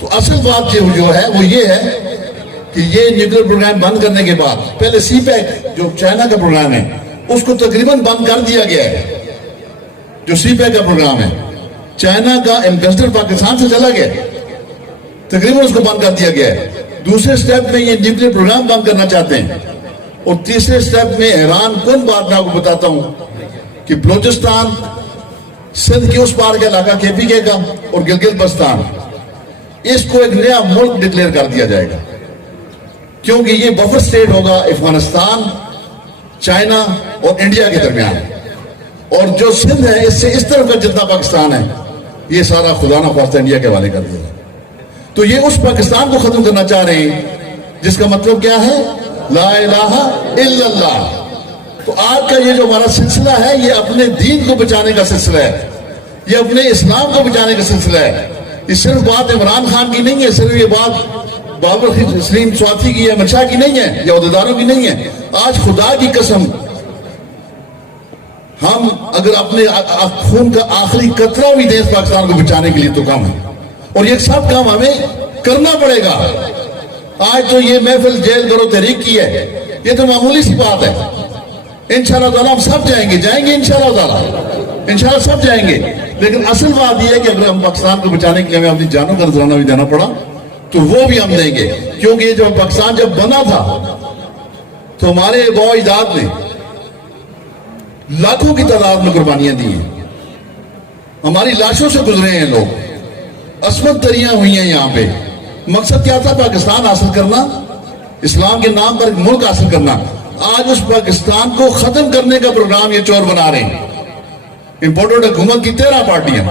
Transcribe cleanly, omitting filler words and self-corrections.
تو اصل بات جو ہے وہ یہ ہے کہ یہ نیوکلیر پروگرام بند کرنے کے بعد پہلے سی پیک جو چائنا کا پروگرام ہے اس کو تقریباً بند کر دیا گیا ہے. جو سی پیک کا پروگرام ہے چائنا کا ایمبیسڈر پاکستان سے چلا گیا تقریباً اس کو بند کر دیا گیا ہے. دوسرے سٹیپ میں یہ نیوکلیر پروگرام بند کرنا چاہتے ہیں. اور تیسرے سٹیپ میں حیران کن بات میں آپ کو بتاتا ہوں کہ بلوچستان سندھ کے اس پار کا علاقہ کے پی کے کا اور گلگت بلتستان اس کو ایک نیا ملک ڈکلیئر کر دیا جائے گا کیونکہ یہ بفر سٹیٹ ہوگا افغانستان چائنا اور انڈیا کے درمیان. اور جو سندھ ہے اس سے اس طرف کا جتنا پاکستان ہے یہ سارا خدا نہ خواستہ انڈیا کے حوالے کر دیا. تو یہ اس پاکستان کو ختم کرنا چاہ رہے ہیں جس کا مطلب کیا ہے لا الہ الا اللہ. تو آج کا یہ جو ہمارا سلسلہ ہے یہ اپنے دین کو بچانے کا سلسلہ ہے, یہ اپنے اسلام کو بچانے کا سلسلہ ہے. یہ صرف بات عمران خان کی نہیں ہے, صرف یہ بات بابر سلیم سواتھی کی ہے, احمد شاہ کی نہیں ہے, یا عہدیداروں کی نہیں ہے. آج خدا کی قسم ہم اگر اپنے خون کا آخری قطرہ بھی دیں پاکستان کو بچانے کے لیے تو کم ہے, اور یہ سب کام ہمیں کرنا پڑے گا. آج تو یہ محفل جیل کرو تحریک کی ہے, یہ تو معمولی سی بات ہے. انشاءاللہ تعالیٰ ہم سب جائیں گے انشاءاللہ تعالیٰ انشاءاللہ سب جائیں گے. لیکن اصل بات یہ ہے کہ اگر ہم پاکستان کو بچانے کے لیے ہمیں اپنی جانوں کا نذرانہ بھی دینا پڑا تو وہ بھی ہم دیں گے, کیونکہ یہ جب پاکستان جب بنا تھا تو ہمارے باو اجداد نے لاکھوں کی تعداد میں قربانیاں دی ہیں, ہماری لاشوں سے گزرے ہیں لوگ, عصمت دریاں ہوئی ہیں یہاں پہ. مقصد کیا تھا پاکستان حاصل کرنا, اسلام کے نام پر ملک حاصل کرنا. آج اس پاکستان کو ختم کرنے کا پروگرام یہ چور بنا رہے ہیں. امپورٹڈ حکومت کی 13 پارٹیاں